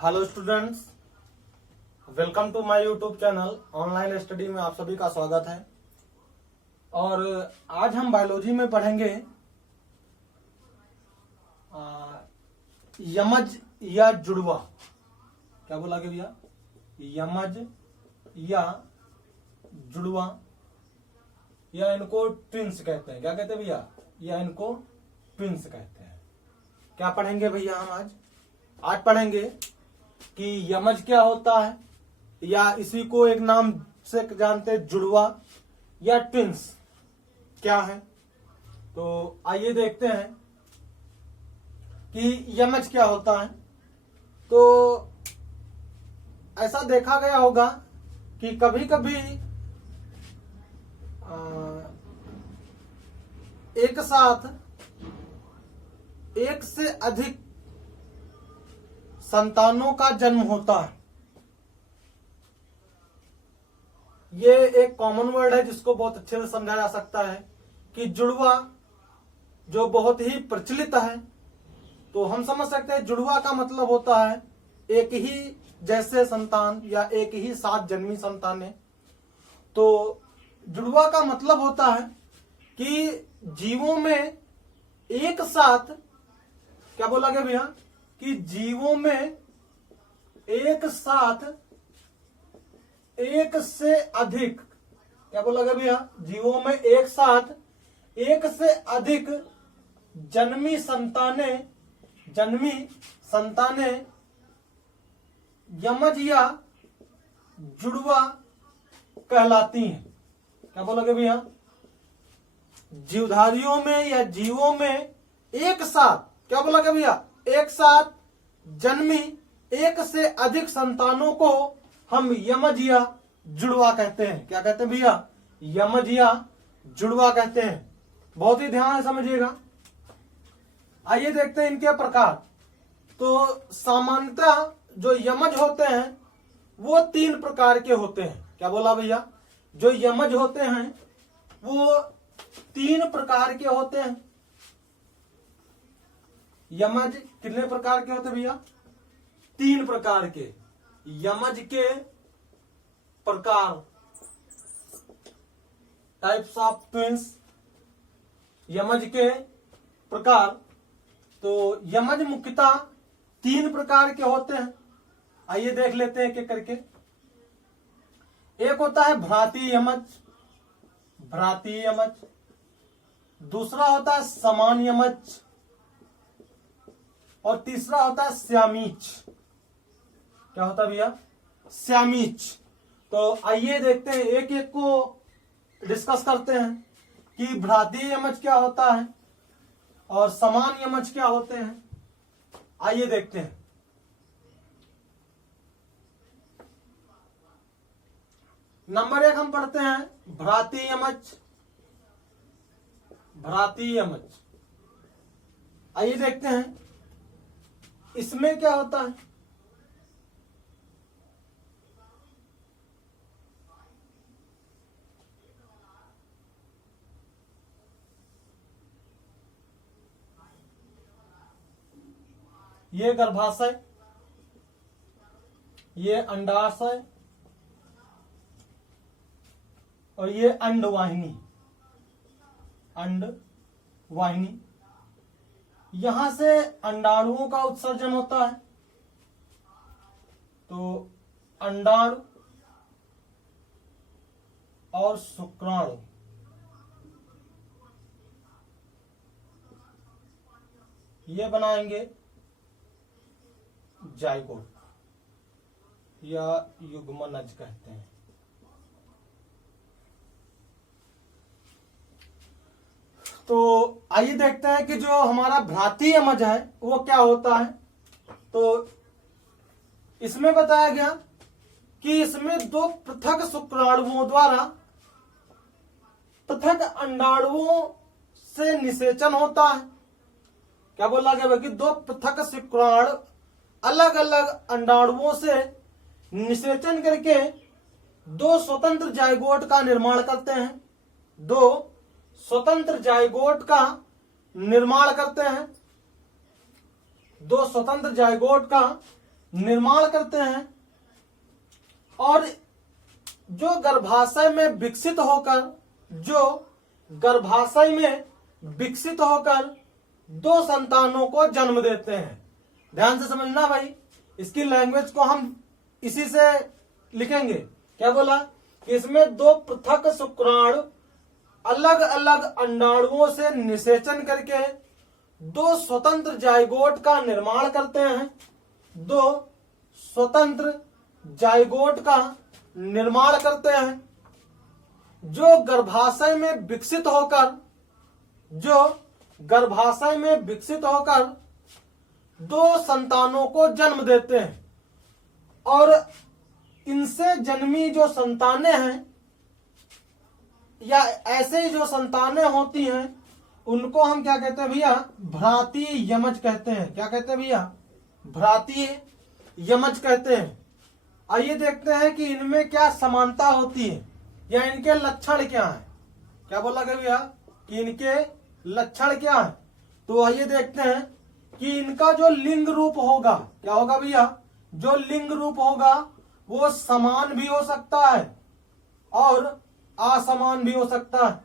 Hello students, welcome to my YouTube channel. Online study में आप सभी का स्वागत है। और आज हम बायोलॉजी में पढ़ेंगे यमज या जुड़वा। क्या बोला कि भैया? यमज या जुड़वा, या इनको ट्विंस कहते हैं। क्या कहते हैं भैया? या इनको ट्विंस कहते हैं। क्या पढ़ेंगे भैया हम आज पढ़ेंगे कि यमज क्या होता है, या इसी को एक नाम से जानते हैं जुड़वा या ट्विंस क्या है। तो आइए देखते हैं कि यमज क्या होता है। तो ऐसा देखा गया होगा कि कभी कभी एक साथ एक से अधिक संतानों का जन्म होता है। ये एक कॉमन वर्ड है जिसको बहुत अच्छे से समझा जा सकता है कि जुड़वा जो बहुत ही प्रचलित है। तो हम समझ सकते हैं जुड़वा का मतलब होता है एक ही जैसे संतान या एक ही साथ जन्मी संतानें। तो जुड़वा का मतलब होता है कि जीवों में एक साथ, क्या बोला गया भैया? कि जीवों में एक साथ एक से अधिक, क्या बोला गया भैया? जीवों में एक साथ एक से अधिक जन्मी संतानें यमज या जुड़वा कहलाती हैं। क्या बोला गया भैया? जीवधारियों में या जीवों में एक साथ, क्या बोला गया भैया? एक साथ जन्मी एक से अधिक संतानों को हम यमज या जुड़वा कहते हैं। क्या कहते हैं भैया? यमज या जुड़वा कहते हैं। बहुत ही ध्यान से समझिएगा। आइए देखते हैं इनके प्रकार। तो सामान्यतः जो यमज होते हैं वो 3 प्रकार के होते हैं। क्या बोला भैया? जो यमज होते हैं वो 3 प्रकार के होते हैं। यमज कितने प्रकार के होते हैं भैया? 3 प्रकार के। यमज के प्रकार, टाइप्स ऑफ ट्विंस, यमज के प्रकार। तो यमज मुख्यतः 3 प्रकार के होते हैं। आइए देख लेते हैं एक एक करके। एक होता है भ्राती यमज, दूसरा होता है समान यमज, और तीसरा होता है श्यामीच। क्या होता है भैया? श्यामीच। तो आइए देखते हैं, एक एक को डिस्कस करते हैं कि भ्राती यमज क्या होता है और समान यमज क्या होते हैं। आइए देखते हैं। नंबर 1 हम पढ़ते हैं भ्राती यमज। आइए देखते हैं इसमें क्या होता है। ये गर्भाशय, ये अंडाशय और ये अंडवाहिनी। यहां से अंडाणुओं का उत्सर्जन होता है। तो अंडाणु और शुक्राणु, ये बनाएंगे जाइगोट या युग्मनज कहते हैं। तो आइए देखते हैं कि जो हमारा भ्राती यमज है वो क्या होता है। तो इसमें बताया गया कि इसमें 2 पृथक शुक्राणुओं द्वारा पृथक अंडाणुओं से निषेचन होता है। क्या बोला गया? कि 2 पृथक शुक्राणु अलग अलग अंडाणुओं से निषेचन करके 2 स्वतंत्र जाइगोट का निर्माण करते हैं। 2 स्वतंत्र जाइगोट का निर्माण करते हैं। 2 स्वतंत्र जाइगोट का निर्माण करते हैं और जो गर्भाशय में विकसित होकर दो संतानों को जन्म देते हैं। ध्यान से समझना भाई, इसकी लैंग्वेज को हम इसी से लिखेंगे। क्या बोला कि इसमें दो पृथक शुक्राणु अलग अलग अंडाणुओं से निषेचन करके दो स्वतंत्र जाइगोट का निर्माण करते हैं। दो स्वतंत्र जाइगोट का निर्माण करते हैं जो गर्भाशय में विकसित होकर दो संतानों को जन्म देते हैं। और इनसे जन्मी जो संतानें हैं या ऐसे जो संतानें होती हैं उनको हम क्या कहते हैं भैया, भ्रातीय यमज कहते हैं। क्या कहते हैं भैया, भ्रातीय यमज कहते हैं। आइए देखते हैं कि इनमें क्या समानता होती है या इनके लक्षण क्या हैं। क्या बोला गया भैया कि इनके लक्षण क्या है। तो आइए देखते हैं कि इनका जो लिंग रूप होगा, क्या होगा भैया, जो लिंग रूप होगा वो समान भी हो सकता है और असमान भी हो सकता है।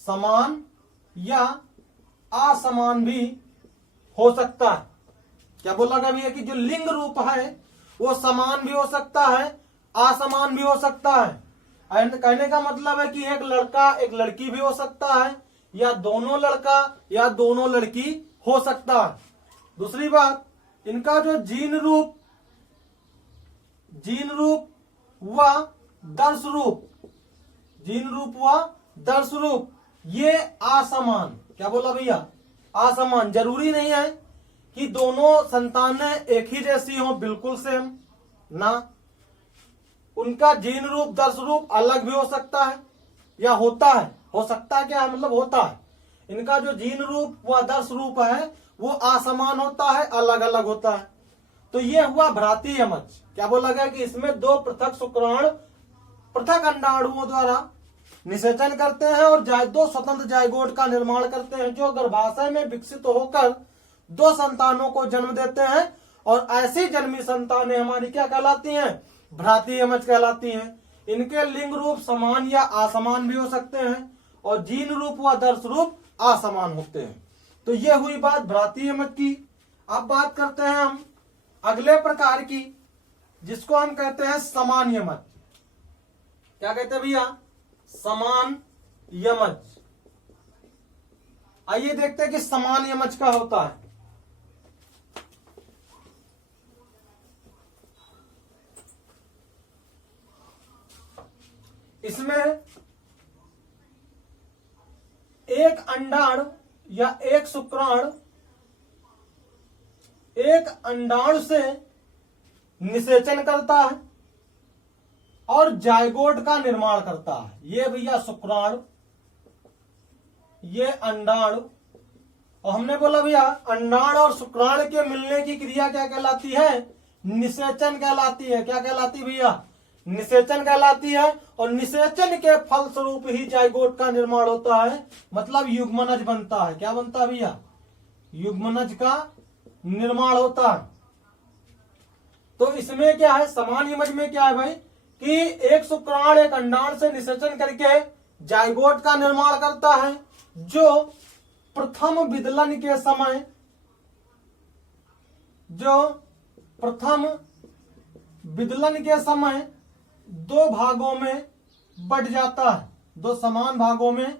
समान या असमान भी हो सकता है। क्या बोला गया भैया कि जो लिंग रूप है वो समान भी हो सकता है, असमान भी हो सकता है। कहने का मतलब है कि एक लड़का एक लड़की भी हो सकता है या दोनों लड़का या दोनों लड़की हो सकता है। दूसरी बात, इनका जो जीन रूप व दर्श रूप ये असमान। क्या बोला भैया, असमान। जरूरी नहीं है कि दोनों संतानें एक ही जैसी हो, बिल्कुल सेम ना। उनका जीन रूप दर्श रूप अलग भी हो सकता है या होता है। हो सकता है क्या मतलब होता है। इनका जो जीन रूप व दर्श रूप है वो असमान होता है, अलग अलग होता है। तो ये हुआ भ्रातीय यमज। क्या बोला गया कि इसमें दो पृथक शुक्राणु पृथक अंडाणुओं द्वारा निषेचन करते हैं और दो स्वतंत्र जाइगोट का निर्माण करते हैं जो गर्भाशय में विकसित होकर दो संतानों को जन्म देते हैं। और ऐसी जन्मी संतानें हमारी क्या कहलाती हैं, भ्रातीय यमज कहलाती हैं। इनके लिंग रूप समान या असमान भी हो सकते हैं और जीन रूप व दर्श रूप असमान होते हैं। तो ये हुई बात भ्रातीय यमज की। अब बात करते हैं हम अगले प्रकार की, जिसको हम कहते हैं समान यमज। क्या कहते हैं भैया, समान यमज। आइए देखते हैं कि समान यमज क्या होता है। इसमें एक अंडाणु या एक शुक्राणु एक अंडाणु से निषेचन करता है और जाइगोट का निर्माण करता है। ये भैया शुक्राणु, ये अंडाणु। और हमने बोला भैया अंडाणु और शुक्राणु के मिलने की क्रिया क्या कहलाती है, निषेचन कहलाती है। क्या कहलाती है भैया, निषेचन कहलाती है। और निषेचन के फलस्वरूप ही जाइगोट का निर्माण होता है, मतलब युग्मनज बनता है। क्या बनता है भैया, युग्मनज का निर्माण होता है। तो इसमें क्या है, समान यमज में क्या है भाई कि एक शुक्राणु एक अंडाणु से निषेचन करके जाइगोट का निर्माण करता है जो प्रथम विदलन के समय दो भागों में बढ़ जाता है, दो समान भागों में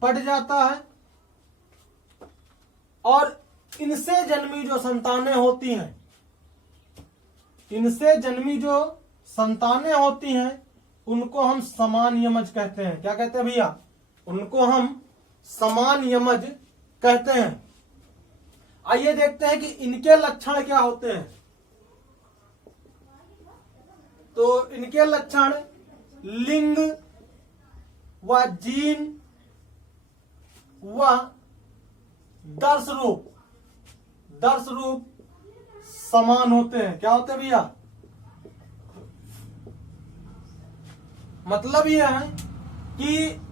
बढ़ जाता है। और इनसे जन्मी जो संतानें होती हैं उनको हम समान यमज कहते हैं। क्या कहते हैं भैया, उनको हम समान यमज कहते हैं। आइए देखते हैं कि इनके लक्षण क्या होते हैं। तो इनके लक्षण लिंग व जीन व दर्श रूप समान होते हैं। क्या होते हैं भैया, मतलब यह है कि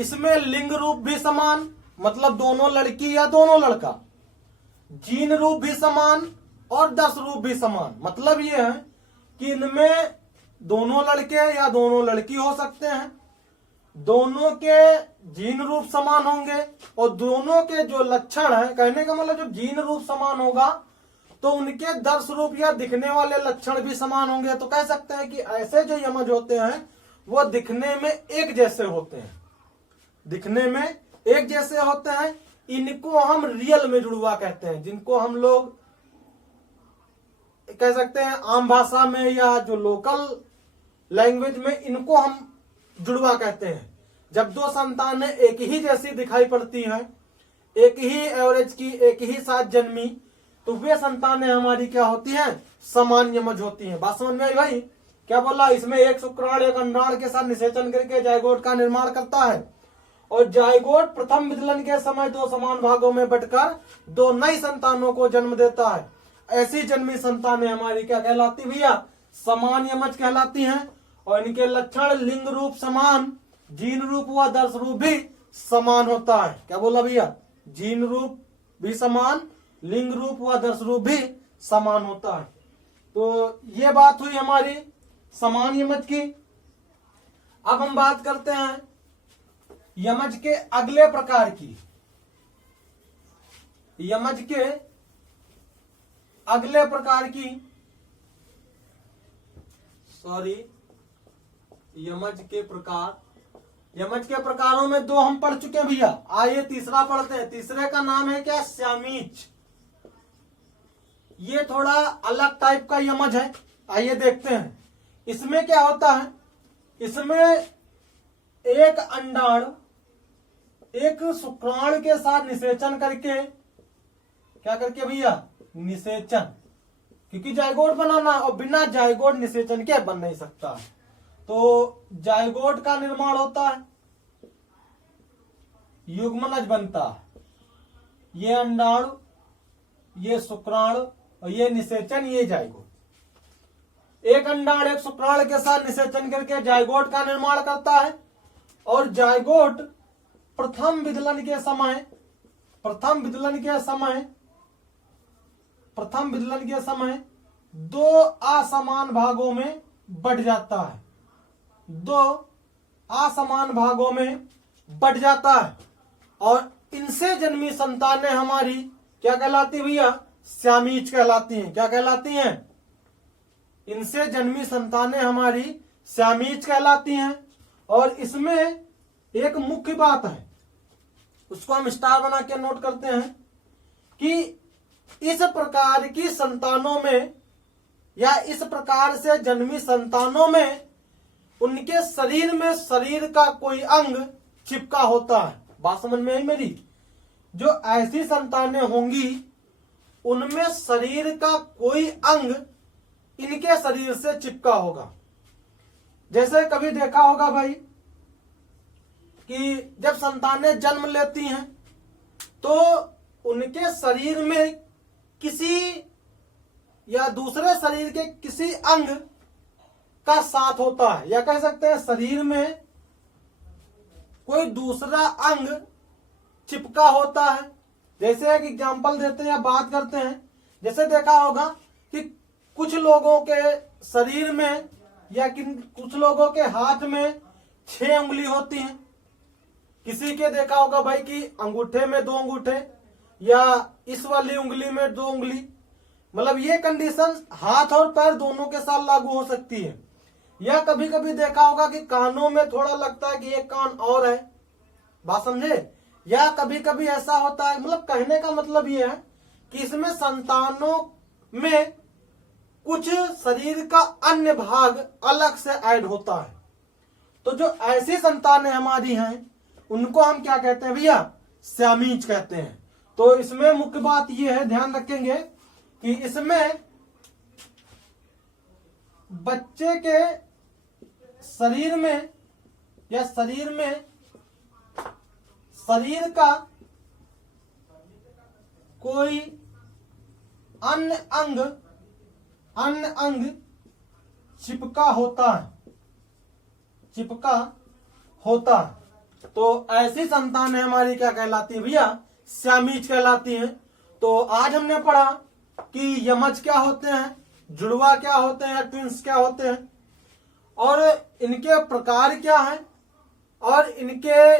इसमें लिंग रूप भी समान, मतलब दोनों लड़की या दोनों लड़का। जीन रूप भी समान और दस रूप भी समान। मतलब ये है कि इनमें दोनों लड़के या दोनों लड़की हो सकते हैं, दोनों के जीन रूप समान होंगे और दोनों के जो लक्षण है, कहने का मतलब जब जीन रूप समान होगा तो उनके दर्श रूप या दिखने वाले लक्षण भी समान होंगे। तो कह सकते हैं कि ऐसे जो यमज होते हैं वो दिखने में एक जैसे होते हैं, दिखने में एक जैसे होते हैं। इनको हम रियल में जुड़वा कहते हैं, जिनको हम लोग कह सकते हैं आम भाषा में या जो लोकल लैंग्वेज में इनको हम जुड़वा कहते हैं। जब दो संतानें एक ही जैसी दिखाई पड़ती हैं, एक ही एवरेज की, एक ही साथ जन्मी, तो वे संतानें हमारी क्या होती हैं, समान यमज होती हैं। बात समझ में आई भाई? क्या बोला, इसमें एक शुक्राणु एक अंडाणु के साथ निषेचन करके जायगोट का निर्माण करता है और जायगोट प्रथम विदलन के समय दो समान भागों में बंटकर दो नई संतानों को जन्म देता है। ऐसी जन्मी संतानें हमारी क्या कहलाती भैया, समान यमज कहलाती हैं। और इनके लक्षण लिंग रूप समान, जीन रूप व दर्श रूप भी समान होता है। क्या बोला भैया, जीन रूप भी समान, लिंग रूप व दर्श रूप भी समान होता है। तो ये बात हुई हमारी समान यमज की। अब हम बात करते हैं यमज के अगले प्रकार की। यमज के अगले प्रकार की, यमज के प्रकार, यमज के प्रकारों में दो हम पढ़ चुके हैं भैया। आइए तीसरा पढ़ते हैं। तीसरे का नाम है क्या, श्यामीच। ये थोड़ा अलग टाइप का यमज है, आइए देखते हैं। इसमें क्या होता है, इसमें एक अंडाणु एक शुक्राणु के साथ निषेचन करके, क्या करके भैया, निषेचन, क्योंकि जायगोट बनाना और बिना जायगोट निषेचन के बन नहीं सकता है। तो जायगोट का निर्माण होता है, युग्मनज बनता है। ये अंडाणु, ये शुक्राणु और ये निषेचन, ये जायगोट। एक अंडाणु एक शुक्राणु के साथ निषेचन करके जायगोट का निर्माण करता है और जायगोट प्रथम विदलन के समय दो असमान भागों में बट जाता है, दो असमान भागों में बट जाता है। और इनसे जन्मी संतानें हमारी क्या कहलाती भैया, श्यामीच कहलाती हैं। क्या कहलाती हैं, इनसे जन्मी संतानें हमारी श्यामीच कहलाती हैं। और इसमें एक मुख्य बात है, उसको हम स्टार बना के नोट करते हैं कि इस प्रकार की संतानों में या इस प्रकार से जन्मी संतानों में उनके शरीर में शरीर का कोई अंग चिपका होता है। बात समझ में आई मेरी? जो ऐसी संतानें होंगी उनमें शरीर का कोई अंग इनके शरीर से चिपका होगा। जैसे कभी देखा होगा भाई कि जब संतानें जन्म लेती हैं तो उनके शरीर में किसी या दूसरे शरीर के किसी अंग का साथ होता है, या कह सकते हैं शरीर में कोई दूसरा अंग चिपका होता है। जैसे एक एग्जांपल देते हैं या बात करते हैं, जैसे देखा होगा कि कुछ लोगों के शरीर में या कुछ लोगों के हाथ में 6 उंगली होती हैं। किसी के देखा होगा भाई कि अंगूठे में 2 अंगूठे या इस वाली उंगली में 2 उंगली। मतलब ये कंडीशन हाथ और पैर दोनों के साथ लागू हो सकती है। या कभी कभी देखा होगा कि कानों में थोड़ा लगता है कि एक कान और है, बात समझे। या कभी कभी ऐसा होता है, मतलब कहने का मतलब ये है कि इसमें संतानों में कुछ शरीर का अन्य भाग अलग से ऐड होता है। तो जो ऐसी संतानें हमारी हैं उनको हम क्या कहते हैं भैया, श्यामीच कहते हैं। तो इसमें मुख्य बात यह है, ध्यान रखेंगे कि इसमें बच्चे के शरीर में या शरीर का कोई अन्य अंग चिपका होता है। तो ऐसी संतानें हमारी क्या कहलाती है भैया, श्यामीच कहलाती हैं। तो आज हमने पढ़ा कि यमज क्या होते हैं, जुड़वा क्या होते हैं, ट्विंस क्या होते हैं, और इनके प्रकार क्या हैं, और इनके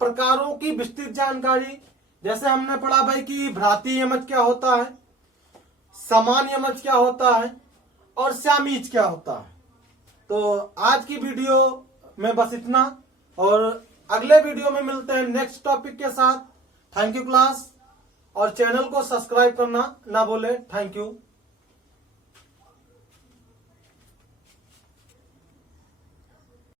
प्रकारों की विस्तृत जानकारी। जैसे हमने पढ़ा भाई कि भ्राती यमज क्या होता है, समान यमज क्या होता है, और श्यामीज क्या होता है। तो आज की वीडियो में बस इतना, और अगले वीडियो में मिलते हैं नेक्स्ट टॉपिक के साथ। थैंक यू क्लास, और चैनल को सब्सक्राइब करना ना भूले। Thank you.